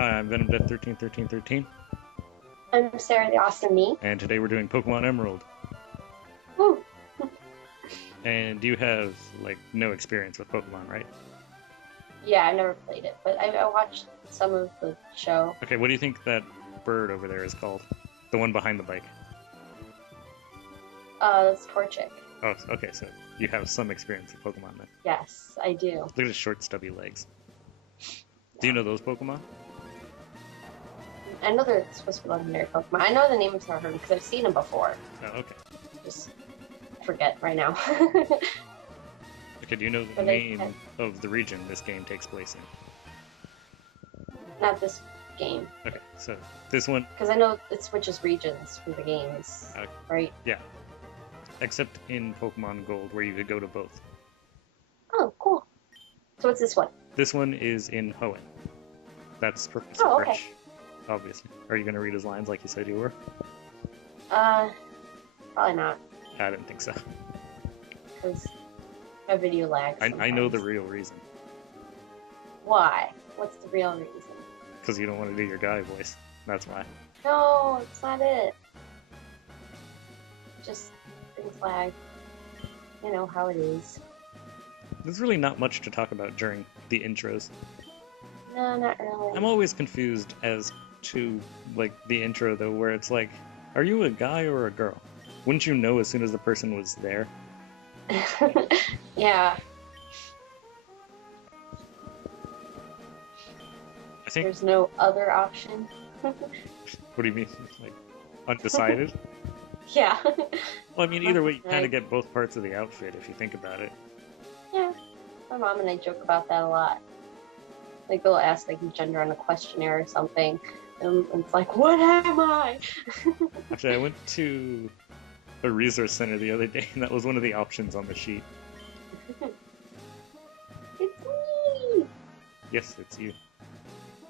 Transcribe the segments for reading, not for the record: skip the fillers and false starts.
Hi, I'm VenomDeath131313, I'm Sarah the Awesome Me. and today we're doing Pokemon Emerald. Woo. And you have, no experience with Pokemon, right? Yeah, I've never played it, but I watched some of the show. Okay, what do you think that bird over there is called? The one behind the bike. That's Torchic. Oh, okay, so you have some experience with Pokemon then. Yes, I do. Look at his short, stubby legs. Do you know those Pokemon? I know they're supposed to be legendary Pokemon. I know the names I've heard because I've seen them before. Oh, okay. Just forget right now. Okay, do you know the name of the region this game takes place in? Not this game. Okay, so this one... Because I know it switches regions for the games, right? Yeah. Except in Pokemon Gold, where you could go to both. Oh, cool. So what's this one? This one is in Hoenn. That's Professor Fresh, obviously. Are you going to read his lines like you said you were? Probably not. I didn't think so. Because my video lags. I know the real reason. Why? What's the real reason? Because you don't want to do your guy voice. That's why. No, it's not it. Just things lag. You know how it is. There's really not much to talk about during the intros. No, not really. I'm always confused as to, the intro, though, where it's like, are you a guy or a girl? Wouldn't you know as soon as the person was there? Yeah. I think... There's no other option. What do you mean? Undecided? Yeah. Well, I mean, either way, you kind of get both parts of the outfit if you think about it. Yeah. My mom and I joke about that a lot. Like, they'll ask, gender on a questionnaire or something, and it's like, what am I? Actually, I went to a resource center the other day, and that was one of the options on the sheet. It's me! Yes, it's you.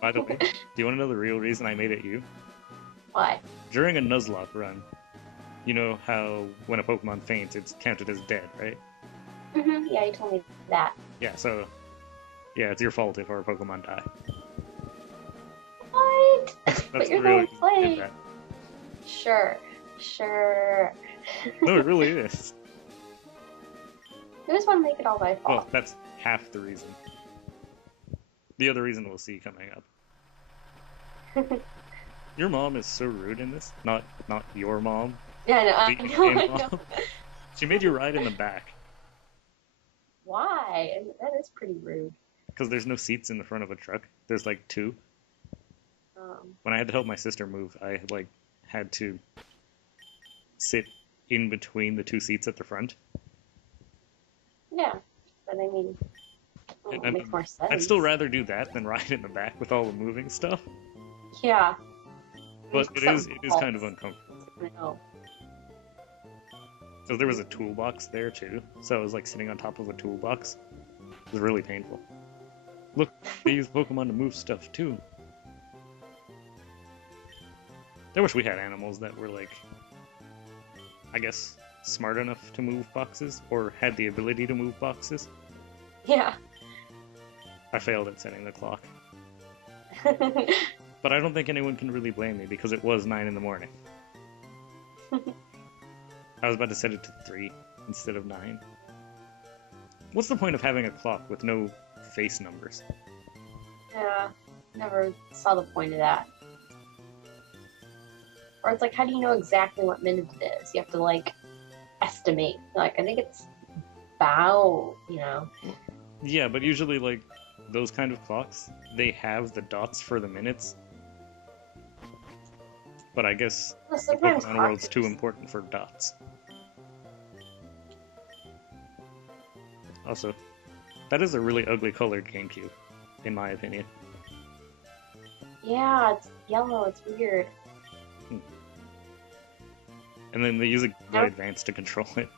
By the way, do you want to know the real reason I made it you? Why? During a Nuzlocke run, you know how when a Pokemon faints, it's counted as dead, right? Yeah, you told me that. Yeah, so... yeah, it's your fault if our Pokemon die. What? That's But you're the real gonna reason I play. did that. Sure. No, it really is. I just want to make it all my Well, fault. that's half the reason. The other reason we'll see coming up. Your mom is so rude in this. Not your mom. Yeah, I know. The I know, I in-game know. mom. She made you ride in the back. Why? That is pretty rude. Because there's no seats in the front of a truck. There's two. When I had to help my sister move, I had to sit in between the two seats at the front. Yeah, but I mean, it makes more sense. I'd still rather do that than ride in the back with all the moving stuff. Yeah. But it is kind of uncomfortable. I know. So there was a toolbox there too, so I was sitting on top of a toolbox. It was really painful. Look, they use Pokemon to move stuff too. I wish we had animals that were I guess, smart enough to move boxes, or had the ability to move boxes. Yeah. I failed at setting the clock. But I don't think anyone can really blame me, because it was 9 in the morning. I was about to set it to 3 instead of 9. What's the point of having a clock with no face numbers? Yeah. Never saw the point of that. Or it's how do you know exactly what minute it is? You have to, estimate. I think it's about, Yeah, but usually, those kind of clocks, they have the dots for the minutes. But I guess the Pokemon World's too important for dots. Also, that is a really ugly colored GameCube, in my opinion. Yeah, it's yellow. It's weird. And then they use a Game Boy Advance to control it.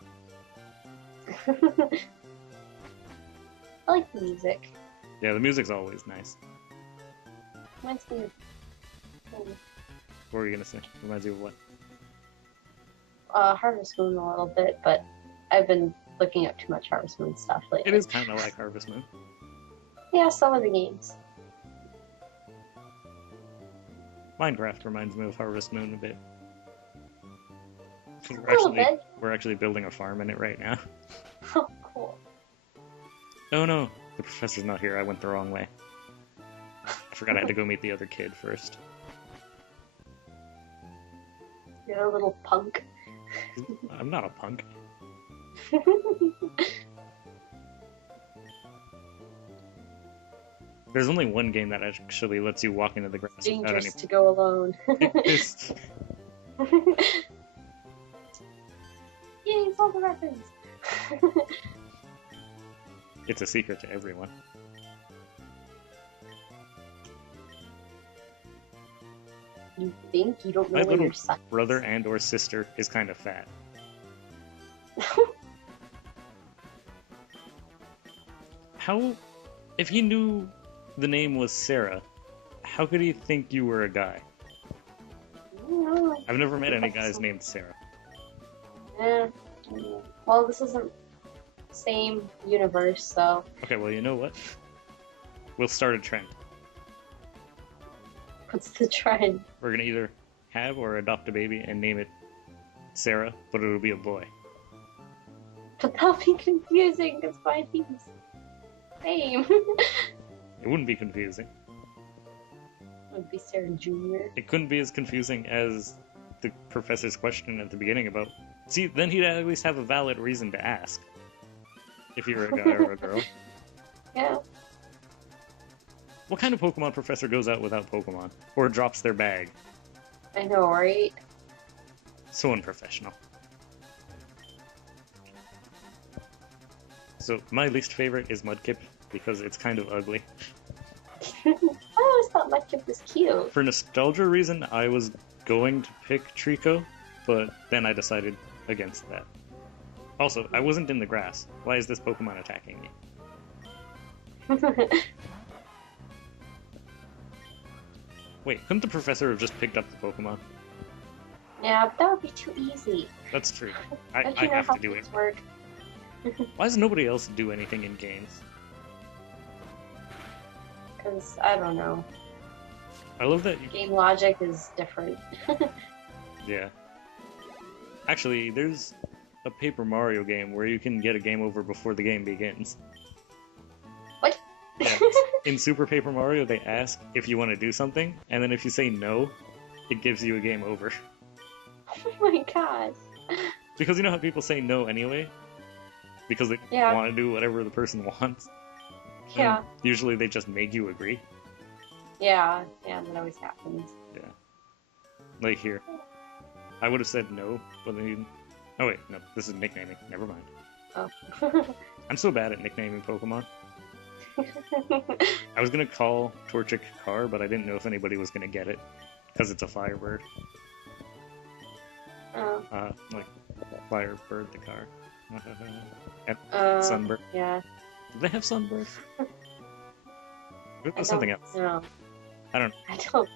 I like the music. Yeah, the music's always nice. Reminds me of... What were you gonna say? Reminds you of what? Harvest Moon a little bit, but I've been looking up too much Harvest Moon stuff lately. It is kind of like Harvest Moon. Yeah, some of the games. Minecraft reminds me of Harvest Moon a bit. 'Cause A little bit. we're actually building a farm in it right now. Oh, cool. Oh no, the professor's not here. I went the wrong way. I forgot I had to go meet the other kid first. You're a little punk. I'm not a punk. There's only one game that actually lets you walk into the grass It's without dangerous any. to go alone. It's, Yay, all the weapons! it's a secret to everyone. You think you don't know My where little your son brother and or sister is kind of fat. How, if he knew the name was Sarah, how could he think you were a guy? I've never met any guys named Sarah. Yeah. Well, this isn't the same universe, so Okay, well, you know what? We'll start a trend. what's the trend? We're gonna either have or adopt a baby and name it Sarah, but it'll be a boy. But that'll be confusing because my name's same. It wouldn't be confusing. Would be Sarah Jr. It couldn't be as confusing as the professor's question at the beginning about. See, then he'd at least have a valid reason to ask. If you're a guy or a girl. Yeah. What kind of Pokemon professor goes out without Pokemon? Or drops their bag? I know, right? So unprofessional. So, my least favorite is Mudkip, because it's kind of ugly. I always thought Mudkip was cute. For nostalgia reason, I was going to pick Trico, but then I decided against that. Also, I wasn't in the grass. Why is this Pokemon attacking me? Wait, couldn't the professor have just picked up the Pokemon? Yeah, but that would be too easy. That's true. Don't I you know have how to do it. things work? Why does nobody else do anything in games? Because, I don't know. I love that you... Game logic is different. Yeah. Actually, there's a Paper Mario game where you can get a game over before the game begins. What? Yeah. In Super Paper Mario, they ask if you want to do something, and then if you say no, it gives you a game over. Oh my gosh. Because you know how people say no anyway? Because they Yeah. want to do whatever the person wants. Yeah. And usually they just make you agree. Yeah, that always happens. Yeah. Like here. I would have said no, but then... Oh wait, no, this is nicknaming. Never mind. Oh. I'm so bad at nicknaming Pokemon. I was gonna call Torchic Car, but I didn't know if anybody was gonna get it. Because it's a Firebird. Oh. Like, Firebird the car. And Sunbird. Yeah. Do they have Sunbird? It was something else. No. I don't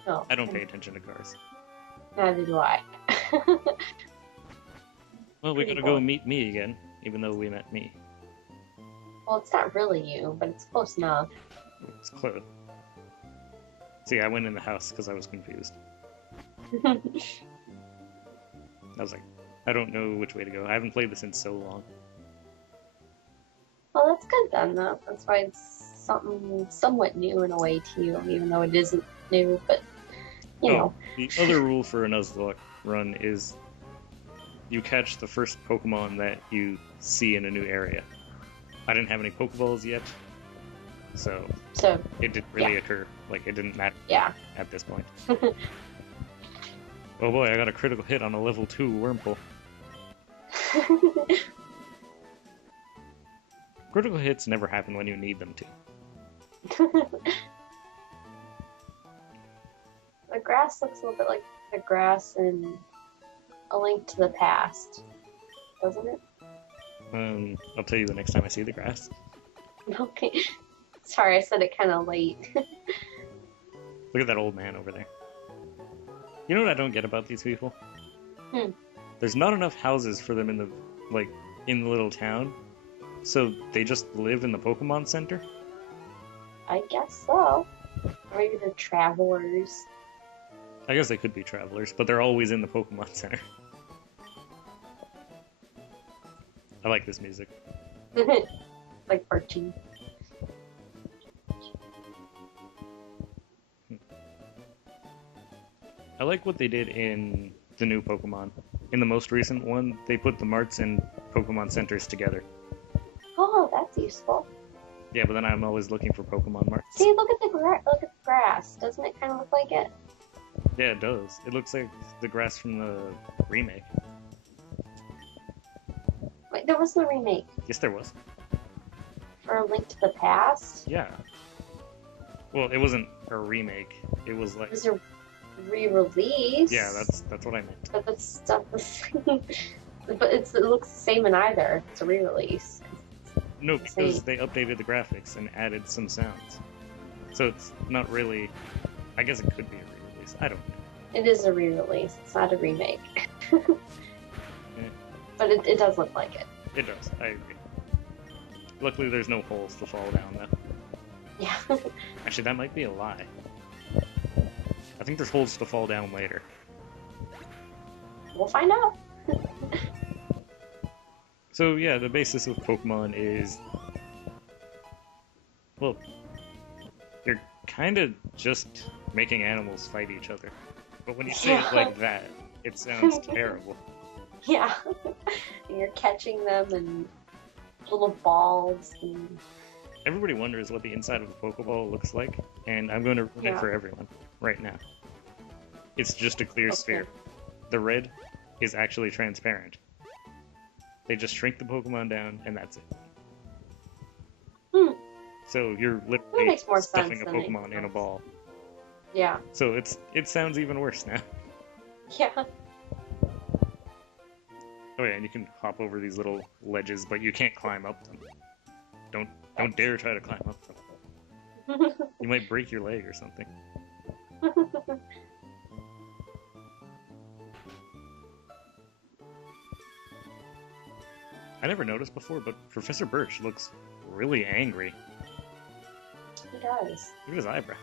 know. I don't pay attention to cars. Neither do I. Well, we Pretty gotta go boring. meet me again, even though we met me. Well, it's not really you, but it's close enough. It's close. See, I went in the house because I was confused. I was like, I don't know which way to go. I haven't played this in so long. Well, that's good then, though. That's why it's something somewhat new in a way to you, even though it isn't new, but, you know. The other rule for a Nuzlocke run is you catch the first Pokemon that you see in a new area. I didn't have any Pokeballs yet, so it didn't really occur. Like, it didn't matter at this point. Oh boy, I got a critical hit on a level 2 Wurmple. Critical hits never happen when you need them to. The grass looks a little bit like the grass in A Link to the Past, doesn't it? I'll tell you the next time I see the grass. Okay. Sorry, I said it kind of late. Look at that old man over there. You know what I don't get about these people? There's not enough houses for them in the little town, so they just live in the Pokemon Center? I guess so. Or maybe they're travelers. I guess they could be travelers, but they're always in the Pokemon Center. I like this music. Like Archie. I like what they did in the new Pokemon. In the most recent one, they put the marts and Pokemon centers together. Oh, that's useful. Yeah, but then I'm always looking for Pokemon marts. See, look at the grass. Doesn't it kind of look like it? Yeah, it does. It looks like the grass from the remake. Wait, there was no remake. Yes, there was. For A Link to the Past? Yeah. Well, it wasn't a remake. It was like... It was a re-release. Yeah, that's what I meant. But that's stuff. But it looks the same in either. It's a re-release. No, because they updated the graphics and added some sounds. So it's not really... I guess it could be a re-release. I don't know. It is a re-release. It's not a remake. Yeah. But it does look like it. It does. I agree. Luckily, there's no holes to fall down, though. Yeah. Actually, that might be a lie. I think there's holes to fall down later. We'll find out. So yeah, the basis of Pokemon is... Well, you're kind of just making animals fight each other. But when you say it like that, it sounds terrible. Yeah. And you're catching them in little balls. And... Everybody wonders what the inside of a Pokeball looks like, and I'm going to ruin it for everyone right now. It's just a clear sphere. The red is actually transparent. They just shrink the Pokemon down, and that's it. Hmm. So you're literally stuffing a than Pokemon in a ball. Yeah. So it sounds even worse now. Yeah. Oh yeah, and you can hop over these little ledges, but you can't climb up them. Don't dare try to climb up them. You might break your leg or something. I never noticed before, but Professor Birch looks really angry. He does. Look at his eyebrow.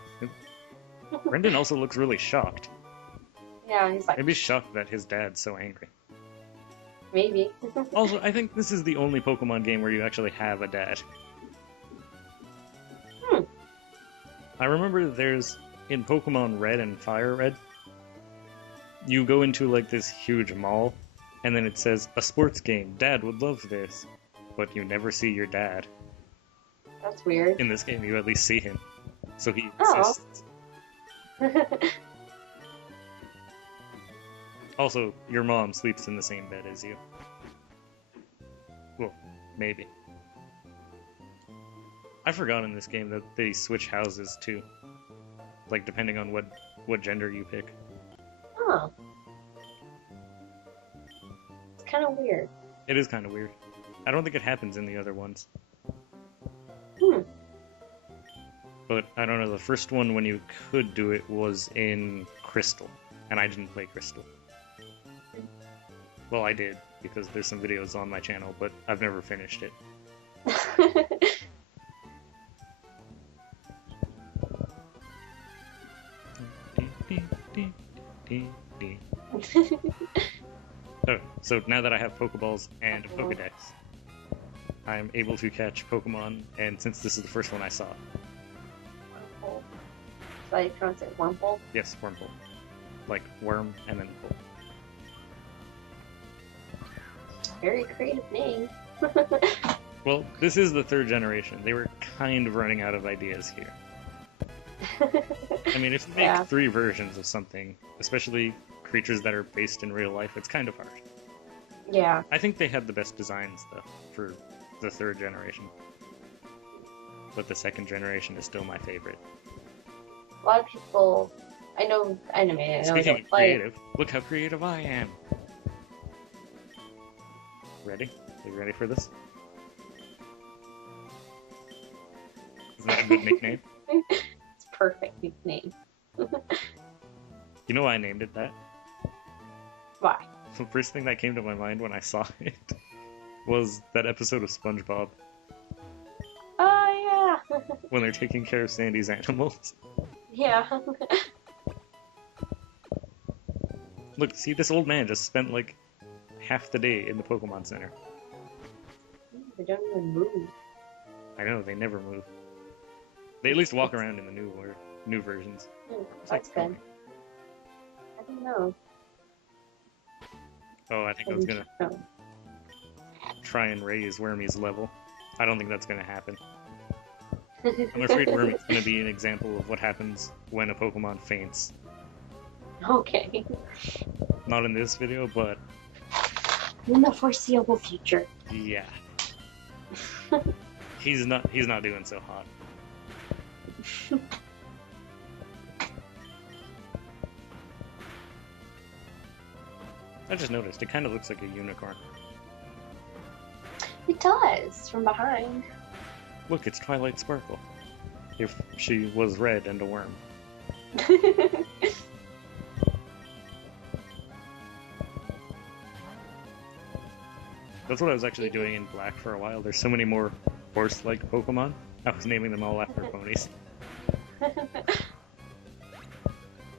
Brendan also looks really shocked. Yeah, he's like... Maybe shocked that his dad's so angry. Maybe. Also, I think this is the only Pokemon game where you actually have a dad. I remember there's, in Pokemon Red and Fire Red, you go into like this huge mall, and then it says, a sports game, Dad would love this, but you never see your dad. That's weird. In this game, you at least see him, so he exists. Also, your mom sleeps in the same bed as you. Well, maybe. I forgot in this game that they switch houses too. Like, depending on what gender you pick. Oh. It's kind of weird. It is kind of weird. I don't think it happens in the other ones. But, I don't know, the first one when you could do it was in Crystal. And I didn't play Crystal. Well, I did, because there's some videos on my channel, but I've never finished it. Oh, so now that I have Pokeballs and a Pokedex, I'm able to catch Pokemon, and since this is the first one I saw... Wormhole. So you pronounce it Wormhole? Yes, Wormhole. Like, worm and then hole. Very creative name. Well, this is the third generation. They were kind of running out of ideas here. I mean, if you make 3 versions of something, especially creatures that are based in real life, it's kind of hard. Yeah. I think they had the best designs, though, for the third generation. But the second generation is still my favorite. A lot of people... I know anime. Speaking of creative, look how creative I am. Ready? Are you ready for this? Isn't that a good nickname? It's a perfect nickname. You know why I named it that? Why? The first thing that came to my mind when I saw it was that episode of SpongeBob. Oh, yeah. When they're taking care of Sandy's animals. Yeah. Look, see, this old man just spent like half the day in the Pokemon Center. They don't even move. I know, they never move. They at least walk around in the new versions. That's good. I don't know. Oh, I think I was gonna try and raise Wormy's level. I don't think that's gonna happen. I'm afraid Wormy's gonna be an example of what happens when a Pokemon faints. Okay. Not in this video, but in the foreseeable future. Yeah. He's not doing so hot. I just noticed it kind of looks like a unicorn. It does from behind. Look, it's Twilight Sparkle. If she was red and a worm. That's what I was actually doing in Black for a while. There's so many more horse-like Pokemon. I was naming them all after ponies.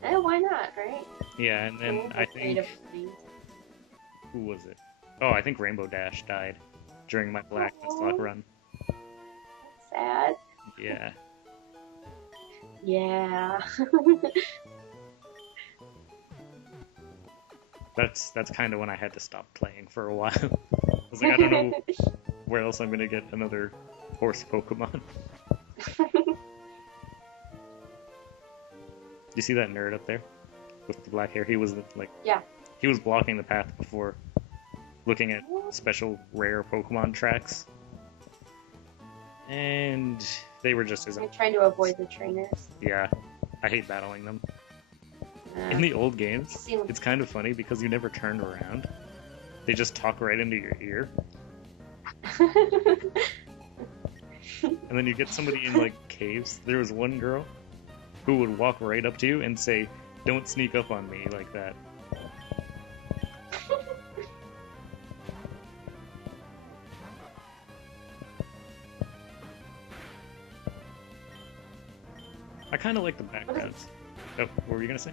Eh, why not, right? Yeah, and then I think... Who was it? Oh, I think Rainbow Dash died during my Black Nuzlocke run. That's sad. Yeah. Yeah. That's kind of when I had to stop playing for a while. I was like, I don't know where else I'm gonna get another horse Pokemon. You see that nerd up there with the black hair? He was like, yeah. He was blocking the path before, looking at special rare Pokemon tracks, and they were just his own. Trying to avoid the trainers. Yeah, I hate battling them. In the old games, it's kind of funny because you never turned around. They just talk right into your ear. And then you get somebody in, like, caves. There was one girl who would walk right up to you and say, "Don't sneak up on me," like that. I kind of like the backgrounds. Oh, what were you going to say?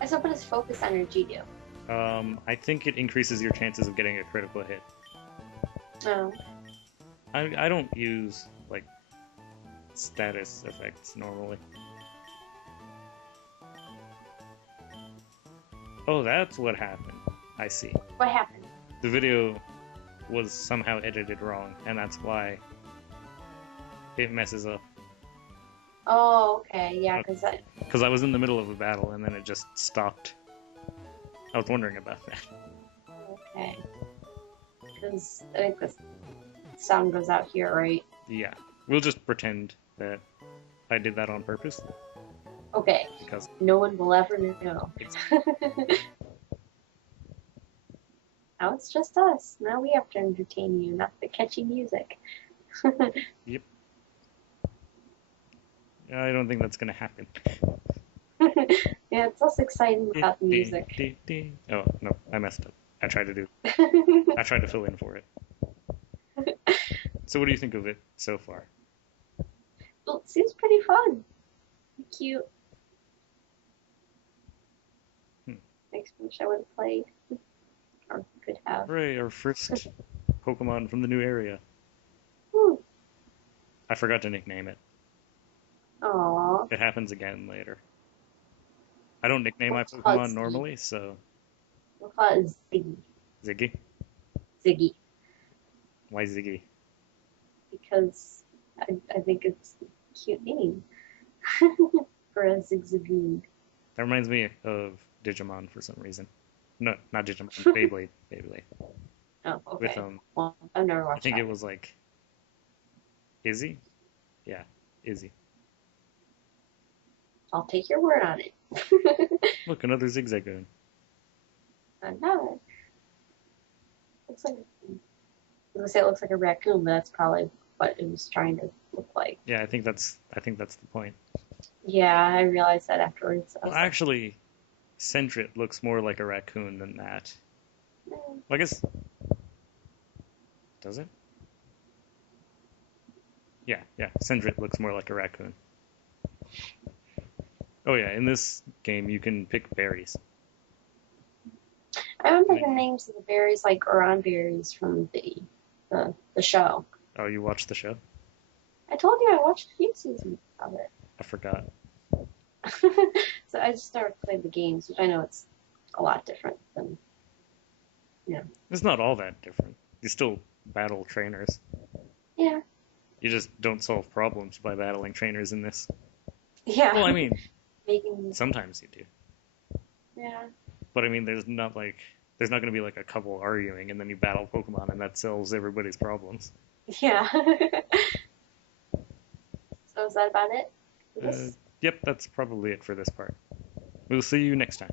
I said, what does focus energy do? I think it increases your chances of getting a critical hit. Oh. I don't use, like, status effects normally. Oh, that's what happened. I see. What happened? The video was somehow edited wrong, and that's why it messes up. Oh, okay, yeah, because I was in the middle of a battle and then it just stopped. I was wondering about that. Okay. Because I think the sound goes out here, right? Yeah. We'll just pretend that I did that on purpose. Okay. Because no one will ever know. Now it's just us. Now we have to entertain you, not the catchy music. Yep. I don't think that's gonna happen. Yeah, it's less exciting without the music. Oh, no, I messed up. I tried to fill in for it. So what do you think of it so far? Well, it seems pretty fun. Cute. Makes me wish I would have played. Or could have. Hooray, our first Pokemon from the new area. Woo. I forgot to nickname it. Aww. It happens again later. I don't nickname my Pokemon normally, so... We'll call it Ziggy. Ziggy? Ziggy. Why Ziggy? Because I think it's a cute name. For a Zigzagoon. That reminds me of Digimon for some reason. No, not Digimon. Beyblade. Beyblade. Oh, okay. With, well, I've never watched I think that. it was like... Izzy? Yeah, Izzy. I'll take your word on it. Look, another Zigzagoon. Another. Looks like. I was gonna say it looks like a raccoon, but that's probably what it was trying to look like. Yeah, I think that's the point. Yeah, I realized that afterwards. Well, actually, Sentret looks more like a raccoon than that. Well, I guess. Does it? Yeah. Sentret looks more like a raccoon. Oh yeah, in this game you can pick berries. I remember the names of the berries, like Oran berries from the show. Oh, you watched the show? I told you I watched a few seasons of it. I forgot. So I just started playing the games, which I know it's a lot different than, It's not all that different. You still battle trainers. Yeah. You just don't solve problems by battling trainers in this. Yeah. Well, I mean, sometimes you do. Yeah. But I mean, there's not going to be like a couple arguing and then you battle Pokemon and that solves everybody's problems. Yeah. So is that about it? Yep, that's probably it for this part. We'll see you next time.